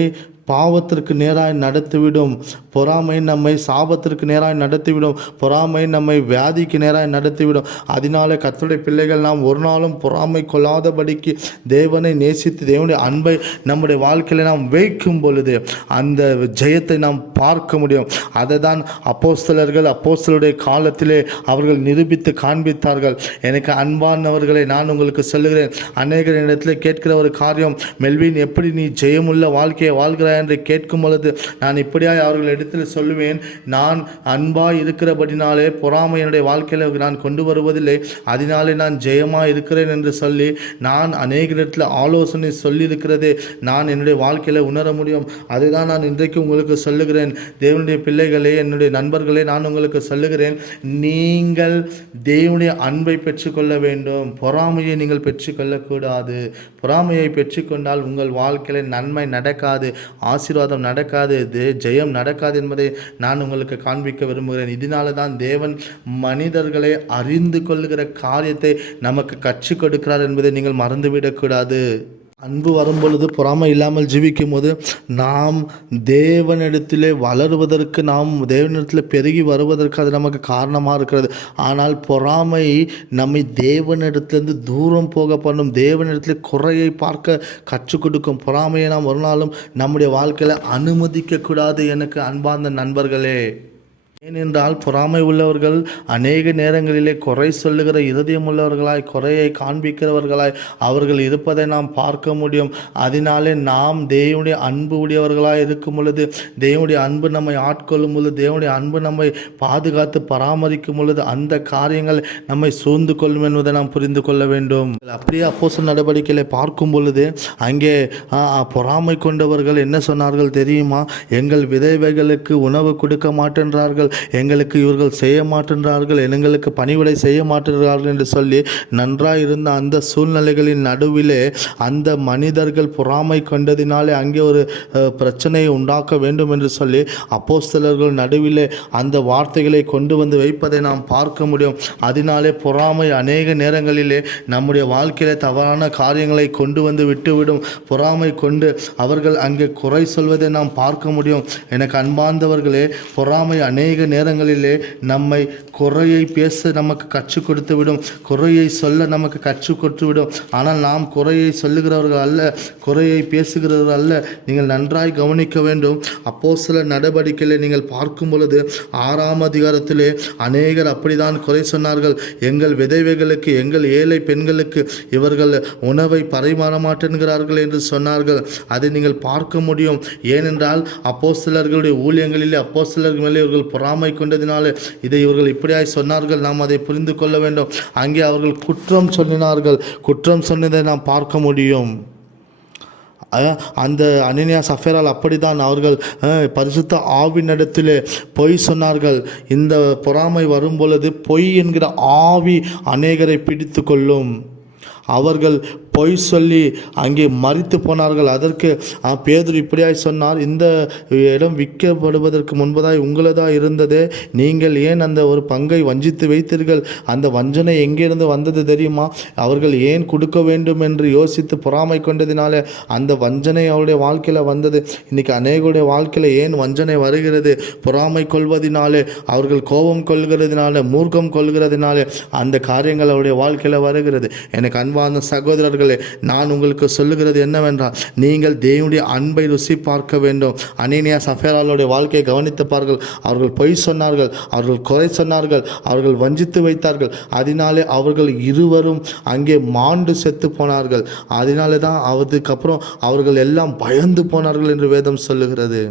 பாவத்திற்கு நேராய் நடத்திவிடும். பொறாமை நம்மை சாபத்திற்கு நேராய் நடத்திவிடும். பொறாமை நம்மை வியாதிக்கு நேராய் நடத்திவிடும். அதனால கர்த்தருடைய பிள்ளைகள் நாம் ஒரு நாளும் பொறாமை கொள்ளாதபடிக்கு தேவனை நேசித்து தேவனுடைய அன்பை நம்முடைய வாழ்க்கையில் நாம் வைக்கும் பொழுது அந்த ஜெயத்தை நாம் பார்க்க முடியும். அதை தான் அப்போஸ்தலருடைய காலத்திலே அவர்கள் நிரூபித்து காண்பித்தார்கள். எனக்கு அன்பானவர்களை நான் உங்களுக்கு சொல்லுகிறேன், அநேகர் இடத்துல கேட்கிற ஒரு காரியம், மெல்வின், எப்படி நீ ஜெயமுள்ள வாழ்க்கையை வாழ்கிறாய் என்று கேட்கும் பொழுது நான் இப்படியாய் அவர்கள் இடத்தில் சொல்லுவேன், நான் அன்பாய் இருக்கிறபடினாலே பொறாமை என்னுடைய வாழ்க்கையில் நான் கொண்டு வருவதில்லை, அதனாலே நான் ஜெயமாக இருக்கிறேன் என்று சொல்லி நான் அநேக இடத்துல ஆலோசனை சொல்லியிருக்கிறதே நான் என்னுடைய வாழ்க்கையில் உணர முடியும். அதுதான் நான் இன்றைக்கு உங்களுக்கு சொல்லுகிறேன். தேவனுடைய பிள்ளைகளே, என்னுடைய நண்பர்களே, நான் உங்களுக்கு சொல்லுகிறேன், நீங்கள் தேவனுடைய அன்பை பெற்றுக்கொள்ள வேண்டும். பொறாமையை நீங்கள் பெற்றுக்கொள்ளக்கூடாது. பொறாமையை பெற்றுக்கொண்டால் உங்கள் வாழ்க்கையில் நன்மை நடக்காது, ஆசீர்வாதம் நடக்காது, ஜெயம் நடக்காது என்பதை நான் உங்களுக்கு காண்பிக்க விரும்புகிறேன். இதனால தான் தேவன் மனிதர்களை அறிந்து கொள்ளுகிற காரியத்தை நமக்கு கற்றுக் கொடுக்கிறார் என்பதை நீங்கள் மறந்துவிடக்கூடாது. அன்பு வரும் பொழுது பொறாமை இல்லாமல் ஜீவிக்கும் போது நாம் தேவனிடத்திலே வளருவதற்கு, நாம் தேவனிடத்தில் பெருகி வருவதற்கு அது நமக்கு காரணமாக இருக்கிறது. ஆனால் பொறாமை நம்மை தேவனிடத்திலிருந்து தூரம் போக பண்ணும். தேவனிடத்தில் குறையை பார்க்க கற்றுக் கொடுக்கும். பொறாமையை நாம் ஒரு நாளும் நம்முடைய வாழ்க்கையில் அனுமதிக்கக்கூடாது. எனக்கு அன்பார்ந்த நண்பர்களே, ஏனென்றால் பொறாமை உள்ளவர்கள் அநேக நேரங்களிலே குறை சொல்லுகிற இருதயம் உள்ளவர்களாய், குறையை காண்பிக்கிறவர்களாய் அவர்கள் இருப்பதை நாம் பார்க்க முடியும். அதனாலே நாம் தேவனுடைய அன்பு உடையவர்களாய் இருக்கும் பொழுது, தேவனுடைய அன்பு நம்மை ஆட்கொள்ளும் பொழுது, தேவனுடைய அன்பு நம்மை பாதுகாத்து பராமரிக்கும் பொழுது அந்த காரியங்கள் நம்மை சூழ்ந்து கொள்ளும் என்பதை நாம் புரிந்து கொள்ள வேண்டும். அப்படியே அப்போஸ்தலர் நடவடிக்கைகளை பார்க்கும் பொழுது அங்கே பொறாமை கொண்டவர்கள் என்ன சொன்னார்கள் தெரியுமா? எங்கள் விதவைகளுக்கு உணவு கொடுக்க மாட்டேன்றார்கள், எங்களுக்கு இவர்கள் செய்ய மாட்டேன்றார்கள், எங்களுக்கு பணிவிடை செய்ய மாட்டேன்றார்கள் என்று சொல்லி நன்றாக இருந்த அந்த சூழ்நிலைகளின் நடுவிலே அந்த மனிதர்கள் பொறாமை கொண்டதினாலே அங்கே ஒரு பிரச்சனையை உண்டாக்க வேண்டும் என்று சொல்லி அப்போஸ்தலர்கள் நடுவிலே அந்த வார்த்தைகளை கொண்டு வந்து வைப்பதை நாம் பார்க்க முடியும். அதனாலே பொறாமை அநேக நேரங்களிலே நம்முடைய வாழ்க்கையில தவறான காரியங்களை கொண்டு வந்து விட்டுவிடும். பொறாமை கொண்டு அவர்கள் அங்கே குறை சொல்வதை நாம் பார்க்க முடியும். எனக்கு அன்பார்ந்தவர்களே, பொறாமை அநேக நேரங்களிலே நம்மை குறையை பேச நமக்கு கற்றுக் கொடுத்து விடும், குறையை சொல்ல நமக்கு கற்றுக் கொடுத்து விடும். ஆனால் நாம் குறையை சொல்லுகிறவர்கள் அல்ல, குறையை பேசுகிறவர்கள் அல்ல. நீங்கள் நன்றாய் கவனிக்க வேண்டும். அப்போஸ்தலர் நடவடிக்கைகளை நீங்கள் பார்க்கும் பொழுது 6ஆம் அதிகாரத்திலே அநேகர் அப்படிதான் குறை சொன்னார்கள். எங்கள் விதவைகளுக்கு, எங்கள் ஏழை பெண்களுக்கு இவர்கள் உணவை பரிமாற மாட்டேன்கிறார்கள் என்று சொன்னார்கள். அதை நீங்கள் பார்க்க முடியும். ஏனென்றால் அப்போஸ்தலர்களுடைய ஊழியங்களிலே அப்போஸ்தலர்கள் மேலே இவர்கள் பொறாமை கொண்டதினாலே இதை இவர்கள் இப்படியாய் சொன்னார்கள், நாம் அதை புரிந்து கொள்ள வேண்டும். அங்கே அவர்கள் குற்றம் சொன்னார்கள். குற்றம் சொன்னதை நாம் பார்க்க முடியும். அந்த அனனியா சஃபேரால் அப்படித்தான் அவர்கள் பரிசுத்த ஆவினிடத்திலே பொய் சொன்னார்கள். இந்த பொறாமை வரும் பொழுது பொய் என்கிற ஆவி அநேகரை பிடித்து கொள்ளும். அவர்கள் பொய் சொல்லி அங்கே மரித்து போனார்கள். அதற்கு பேதுரு இப்படியாய் சொன்னார், இந்த இடம் விற்கப்படுவதற்கு முன்பதாய் உங்களதாக இருந்ததே, நீங்கள் ஏன் அந்த ஒரு பங்கை வஞ்சித்து வைத்தீர்கள்? அந்த வஞ்சனை எங்கிருந்து வந்தது தெரியுமா? அவர்கள் ஏன் கொடுக்க வேண்டும் என்று யோசித்து பொறாமை கொண்டதினாலே அந்த வஞ்சனை அவருடைய வாழ்க்கையில் வந்தது. இன்றைக்கி அநேகருடைய வாழ்க்கையில் ஏன் வஞ்சனை வருகிறது? பொறாமை கொள்வதனாலே, அவர்கள் கோபம் கொள்கிறதுனால, மூர்க்கம் கொள்கிறதுனாலே அந்த காரியங்கள் அவருடைய வாழ்க்கையில் வருகிறது. எனக்கு அன்பான சகோதரர்களே, நான் உங்களுக்கு சொல்லுகிறது என்னவென்றால், நீங்கள் தேவனுடைய அன்பை ருசி பார்க்க வேண்டும். அனனியா சஃபேராளுடைய வாழ்க்கையை கவனித்து பாருங்கள். அவர்கள் பொய் சொன்னார்கள், அவர்கள் குறை சொன்னார்கள், அவர்கள் வஞ்சித்து வைத்தார்கள். அதனாலே அவர்கள் இருவரும் அங்கே மாண்டு செத்து போனார்கள். அதனாலே தான் அதுக்கப்புறம் அவர்கள் எல்லாம் பயந்து போனார்கள் என்று வேதம் சொல்லுகிறது.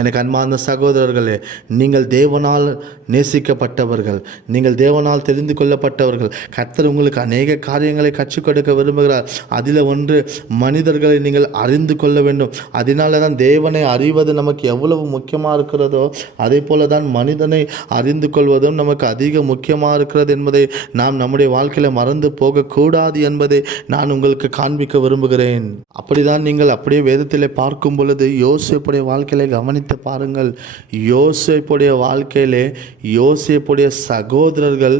எனக்கு அன்பார்ந்த சகோதரர்களே, நீங்கள் தேவனால் நேசிக்கப்பட்டவர்கள், நீங்கள் தேவனால் தெரிந்து கொள்ளப்பட்டவர்கள். கர்த்தர் உங்களுக்கு அநேக காரியங்களை கற்றுக் கொடுக்க விரும்புகிறார். அதில் ஒன்று, மனிதர்களை நீங்கள் அறிந்து கொள்ள வேண்டும். அதனால தான் தேவனை அறிவது நமக்கு எவ்வளவு முக்கியமாக இருக்கிறதோ அதே போல தான் மனிதனை அறிந்து கொள்வதும் நமக்கு அதிக முக்கியமாக இருக்கிறது என்பதை நாம் நம்முடைய வாழ்க்கையில் மறந்து போகக்கூடாது என்பதை நான் உங்களுக்கு காண்பிக்க விரும்புகிறேன். அப்படிதான் நீங்கள் அப்படியே வேதத்தில் பார்க்கும் பொழுது யோசேப்புடைய வாழ்க்கையில கவனித்து பாருங்கள். யோசேப்புடைய வாழ்க்கையிலே யோசேப்புடைய சகோதரர்கள்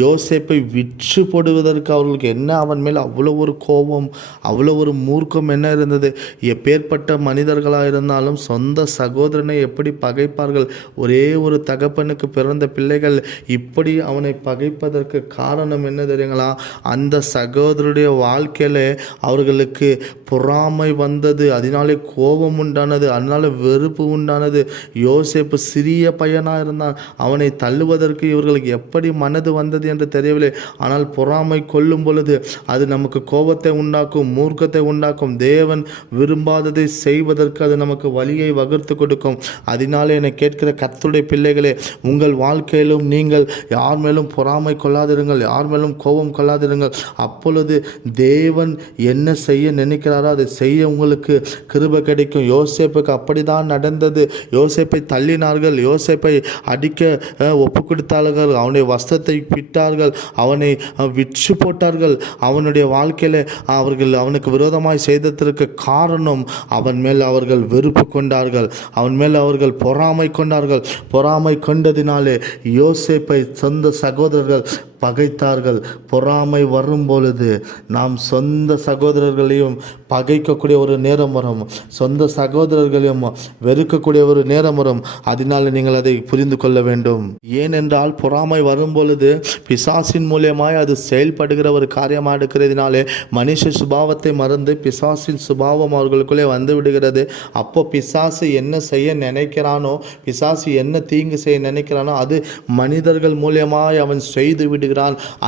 யோசேப்பை விற்று போடுவதற்கு அவர்களுக்கு என்ன அவன் மேல் அவ்வளோ ஒரு கோபம், அவ்வளோ ஒரு மூர்க்கம் என்ன இருந்தது? எப்பேற்பட்ட மனிதர்களாக இருந்தாலும் சொந்த சகோதரனை எப்படி பகைப்பார்கள்? ஒரே ஒரு தகப்பனுக்கு பிறந்த பிள்ளைகள் இப்படி அவனை பகைப்பதற்கு காரணம் என்ன தெரியுங்களா? அந்த சகோதரருடைய வாழ்க்கையில் அவர்களுக்கு பொறாமை வந்தது, அதனாலே கோபம் உண்டானது, அதனால வெறுப்பு உண்டானது. யோசேப்பு சிறிய பையனாக இருந்தான், அவனை தள்ளுவதற்கு இவர்களுக்கு எப்படி மனது வந்தது என்று தெரியவில்லை. ஆனால் பொறாமை கொள்ளும் பொழுது அது நமக்கு கோபத்தை உண்டாக்கும், மூர்க்கத்தை உண்டாக்கும். தேவன் விரும்பாததை செய்வதற்கு அது நமக்கு வழியை வகுத்து கொடுக்கும். அதனாலே என்னை கேட்கிற கர்த்தருடைய பிள்ளைகளே, உங்கள் வாழ்க்கையிலும் நீங்கள் யார் மேலும் பொறாமை கொள்ளாதிருங்கள், யார் மேலும் கோபம் கொள்ளாதிருங்கள். அப்பொழுது தேவன் என்ன செய்ய நினைக்கிறாரோ அதை செய்ய உங்களுக்கு கிருபை கிடைக்கும். யோசேப்புக்கு அப்படிதான் நடந்தது. யோசேப்பை தள்ளினார்கள், யோசேப்பை அடிக்க ஒப்பு கொடுத்தார்கள், அவனுடைய வஸ்திரத்தை பிட்டார்கள், அவனை விற்று போட்டார்கள். அவனுடைய வாழ்க்கையில் அவர்கள் அவனுக்கு விரோதமாய் செய்ததற்கு காரணம் அவன் மேல் அவர்கள் வெறுப்பு கொண்டார்கள், அவன் மேல் அவர்கள் பொறாமை கொண்டார்கள். பொறாமை கொண்டதினாலே யோசேப்பை சொந்த சகோதரர்கள் பகைத்தார்கள். பொறாமை வரும் பொழுது நாம் சொந்த சகோதரர்களையும் பகைக்கக்கூடிய ஒரு நேரம் வரும், சொந்த சகோதரர்களையும் வெறுக்கக்கூடிய ஒரு நேரம் வரும். அதனால நீங்கள் அதை புரிந்து கொள்ள வேண்டும். ஏனென்றால் பொறாமை வரும் பொழுது பிசாசின் மூலியமாய் அது செயல்படுகிற ஒரு காரியமாக இருக்கிறதுனாலே மனுஷ சுபாவத்தை மறந்து பிசாசின் சுபாவம் அவர்களுக்குள்ளே வந்து விடுகிறது. அப்போ பிசாசு என்ன செய்ய நினைக்கிறானோ, பிசாசு என்ன தீங்கு செய்ய நினைக்கிறானோ அது மனிதர்கள் மூலியமாய் அவன் செய்து விடுகிறான்.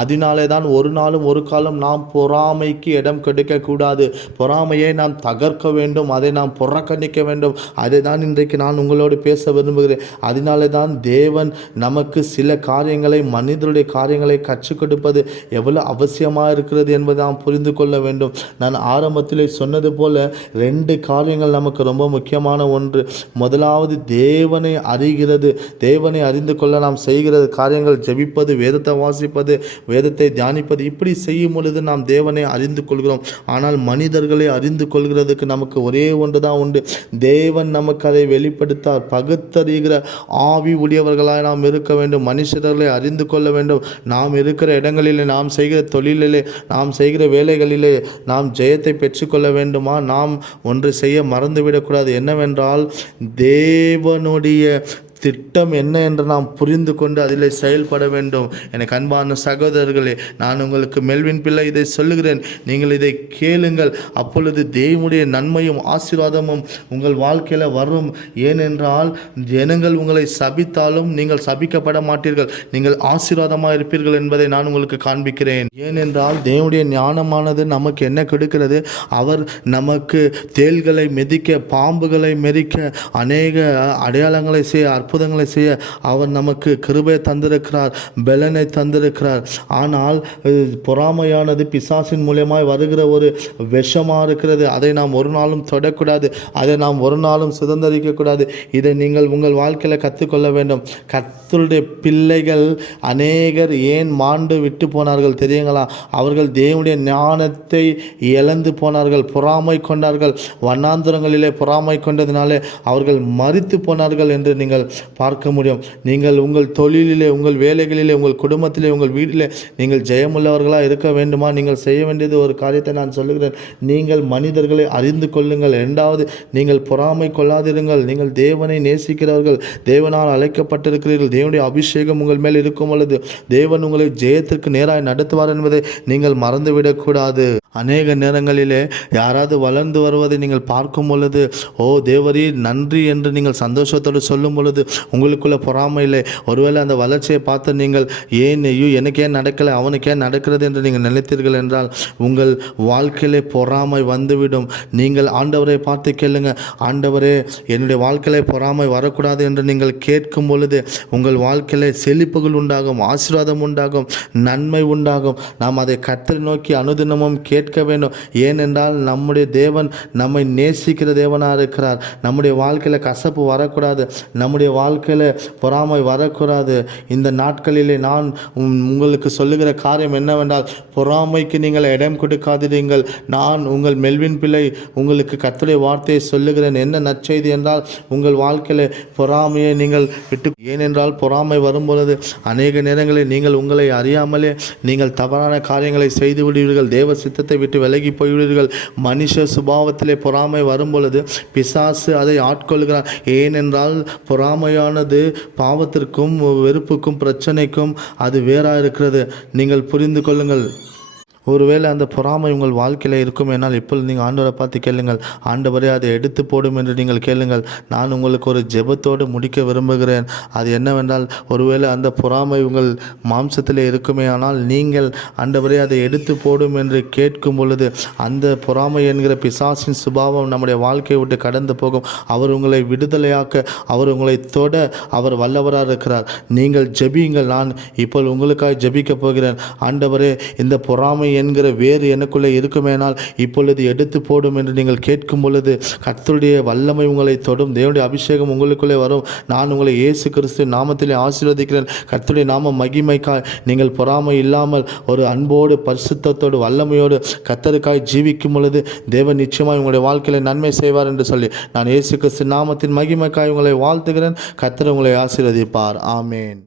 அதனாலே தான் ஒரு நாளும் ஒரு காலம் நாம் பொறாமைக்கு இடம் கொடுக்க கூடாது. பொறாமையை நாம் தகர்க்க வேண்டும், அதை நாம் புறக்கணிக்க வேண்டும். அதை தான் இன்றைக்கு நான் உங்களோடு பேச விரும்புகிறேன். அதனாலே தான் தேவன் நமக்கு சில காரியங்களை, மனிதருடைய காரியங்களை கற்றுக் கொடுப்பது எவ்வளவு அவசியமாக இருக்கிறது என்பதை நாம் புரிந்து கொள்ள வேண்டும். நான் ஆரம்பத்திலே சொன்னது போல 2 காரியங்கள் நமக்கு ரொம்ப முக்கியமான ஒன்று. முதலாவது தேவனை அறிகிறது. தேவனை அறிந்து கொள்ள நாம் செய்கிறது காரியங்கள் ஜெபிப்பது, வேதத்தை வாசிப்பது, வேதத்தை தியானிப்பது. இப்படி செய்யும் பொழுது நாம் தேவனை அறிந்து கொள்கிறோம். ஆனால் மனிதர்களை அறிந்து கொள்கிறதுக்கு நமக்கு ஒரே ஒன்று தான் உண்டு. தேவன் நமக்கு அதை வெளிப்படுத்தார். பகுத்தறிகிற ஆவி உடையவர்களாக நாம் இருக்க வேண்டும். மனுஷர்களை அறிந்து கொள்ள வேண்டும். நாம் இருக்கிற இடங்களிலே, நாம் செய்கிற தொழிலிலே, நாம் செய்கிற வேலைகளிலே நாம் ஜெயத்தை பெற்றுக்கொள்ள வேண்டுமா? நாம் ஒன்று செய்ய மறந்துவிடக்கூடாது. என்னவென்றால் தேவனுடைய திட்டம் என்ன என்று நாம் புரிந்து கொண்டு அதில் செயல்பட வேண்டும். எனக்கு அன்பான சகோதரர்களே, நான் உங்களுக்கு மெல்வின் பிள்ளை இதை சொல்லுகிறேன். நீங்கள் இதை கேளுங்கள். அப்பொழுது தேவனுடைய நன்மையும் ஆசீர்வாதமும் உங்கள் வாழ்க்கையில் வரும். ஏனென்றால் ஜனங்கள் உங்களை சபித்தாலும் நீங்கள் சபிக்கப்பட மாட்டீர்கள், நீங்கள் ஆசீர்வாதமாக இருப்பீர்கள் என்பதை நான் உங்களுக்கு காண்பிக்கிறேன். ஏனென்றால் தேவனுடைய ஞானமானது நமக்கு என்ன கொடுக்கிறது? அவர் நமக்கு தேள்களை மிதிக்க, பாம்புகளை மெதிக்க, அநேக அடையாளங்களை செய்ய, அற்புதங்களை செய்ய அவர் நமக்கு கிருபை தந்திருக்கிறார், பலனை தந்திருக்கிறார். ஆனால் பொறாமையானது பிசாசின் மூலியமாய் வருகிற ஒரு விஷமாக இருக்கிறது. அதை நாம் ஒரு நாளும் தொடக்கூடாது, அதை நாம் ஒரு நாளும் சுதந்திரிக்கக்கூடாது. இதை நீங்கள் உங்கள் வாழ்க்கையில் கற்றுக்கொள்ள வேண்டும். கர்த்தருடைய பிள்ளைகள் அநேகர் ஏன் மாண்டு விட்டு போனார்கள் தெரியுங்களா? அவர்கள் தேவனுடைய ஞானத்தை இழந்து போனார்கள், பொறாமை கொண்டார்கள். வண்ணாந்திரங்களிலே பொறாமை கொண்டதினாலே அவர்கள் மரித்து போனார்கள் என்று நீங்கள் பார்க்க முடியும். நீங்கள் உங்கள் தொழிலிலே, உங்கள் வேலைகளிலே, உங்கள் குடும்பத்திலே, உங்கள் வீட்டிலே நீங்கள் ஜெயமுள்ளவர்களாக இருக்க வேண்டுமா? நீங்கள் செய்ய வேண்டியது ஒரு காரியத்தை நான் சொல்லுகிறேன். நீங்கள் மனிதர்களை அறிந்து கொள்ளுங்கள். இரண்டாவது, நீங்கள் பொறாமை கொள்ளாதிருங்கள். நீங்கள் தேவனை நேசிக்கிறவர்கள், தேவனால் அழைக்கப்பட்டிருக்கிறீர்கள். தேவனுடைய அபிஷேகம் உங்கள் மேல் இருக்கும் பொழுது தேவன் உங்களை ஜெயத்திற்கு நேராக நடத்துவார் என்பதை நீங்கள் மறந்துவிடக்கூடாது. அநேக நேரங்களிலே யாராவது வளர்ந்து வருவதை நீங்கள் பார்க்கும் பொழுது, ஓ தேவரீ நன்றி என்று நீங்கள் சந்தோஷத்தோடு சொல்லும் பொழுது உங்களுக்குள்ள பொறாமை இல்லை. ஒருவேளை அந்த வளர்ச்சியை பார்த்து நீங்கள் எனக்கு ஏன் நடக்கலை, அவனுக்கு ஏன் நடக்கிறது என்று நீங்கள் நினைத்தீர்கள் என்றால் உங்கள் வாழ்க்கையிலே பொறாமை வந்துவிடும். நீங்கள் ஆண்டவரை பார்த்து கேளுங்க, ஆண்டவரே என்னுடைய வாழ்க்கையிலே பொறாமை வரக்கூடாது என்று நீங்கள் கேட்கும் பொழுது உங்கள் வாழ்க்கையிலே செழிப்புகள் உண்டாகும், ஆசீர்வாதம் உண்டாகும், நன்மை உண்டாகும். நாம் அதை கர்த்தரை நோக்கி அனுதினமும் கேட்க வேண்டும். ஏனென்றால் நம்முடைய தேவன் நம்மை நேசிக்கிற தேவனாக இருக்கிறார். நம்முடைய வாழ்க்கையில் கசப்பு வரக்கூடாது, நம்முடைய வாழ்க்கையில் பொறாமை வரக்கூடாது. இந்த நாட்களிலே நான் உங்களுக்கு சொல்லுகிற காரியம் என்னவென்றால், பொறாமைக்கு நீங்கள் இடம் கொடுக்காதீர்கள். நான் உங்கள் மெல்வின் பிள்ளை உங்களுக்கு கர்த்தருடைய வார்த்தையை சொல்லுகிறேன். என்ன நற்செய்தி என்றால், உங்கள் வாழ்க்கையில் பொறாமையை நீங்கள் விட்டு, ஏனென்றால் பொறாமை வரும்பொழுது அநேக நேரங்களில் நீங்கள் உங்களை அறியாமலே நீங்கள் தவறான காரியங்களை செய்து விடுவீர்கள், தேவ சித்தத்தை விட்டு விலகி போய்விடுவீர்கள். மனுஷ சுபாவத்திலே பொறாமை வரும்பொழுது பிசாசு அதை ஆட்கொள்கிறான். ஏனென்றால் பொறாமையானது பாவத்திற்கும் வெறுப்புக்கும் பிரச்சனைக்கும் அது வேறாக இருக்கிறது. நீங்கள் புரிந்து கொள்ளுங்கள். ஒருவேளை அந்த பொறாமை உங்கள் வாழ்க்கையில் இருக்கும் என்னால் இப்பொழுது நீங்கள் ஆண்டவரை பார்த்து கேளுங்கள், ஆண்டவரே அதை எடுத்து போடும் என்று நீங்கள் கேளுங்கள். நான் உங்களுக்கு ஒரு ஜெபத்தோடு முடிக்க விரும்புகிறேன். அது என்னவென்றால், ஒருவேளை அந்த பொறாமை உங்கள் மாம்சத்தில் இருக்குமே ஆனால் நீங்கள் ஆண்டவரே அதை எடுத்து போடும் என்று கேட்கும் பொழுது அந்த பொறாமை என்கிற பிசாசின் சுபாவம் நம்முடைய வாழ்க்கையை விட்டு கடந்து போகும். அவர் உங்களை விடுதலையாக்க, அவர் உங்களை தொட அவர் வல்லவராக இருக்கிறார். நீங்கள் ஜெபியுங்கள். நான் இப்போ உங்களுக்காக ஜெபிக்க போகிறேன். ஆண்டவரே இந்த பொறாமை என்கிற வேறு எனக்குள்ளே இருக்குமேனால் இப்பொழுது எடுத்து போடும் என்று நீங்கள் கேட்கும் பொழுது கர்த்தருடைய வல்லமை உங்களை தொடும், தேவனுடைய அபிஷேகம் உங்களுக்குள்ளே வரும். நான் உங்களை இயேசு கிறிஸ்து நாமத்திலே ஆசீர்வதிக்கிறேன். கர்த்தருடைய நாம மகிமைக்காய் நீங்கள் பொறாமை இல்லாமல் ஒரு அன்போடு பரிசுத்தத்தோடு வல்லமையோடு கர்த்தருக்காய் ஜீவிக்கும் பொழுது தேவன் நிச்சயமாக உங்களுடைய வாழ்க்கையில் நன்மை செய்வார் என்று சொல்லி நான் இயேசு கிறிஸ்து நாமத்தின் மகிமைக்காய் உங்களை வாழ்த்துகிறேன். கர்த்தர் உங்களை ஆசீர்வதிப்பார். ஆமேன்.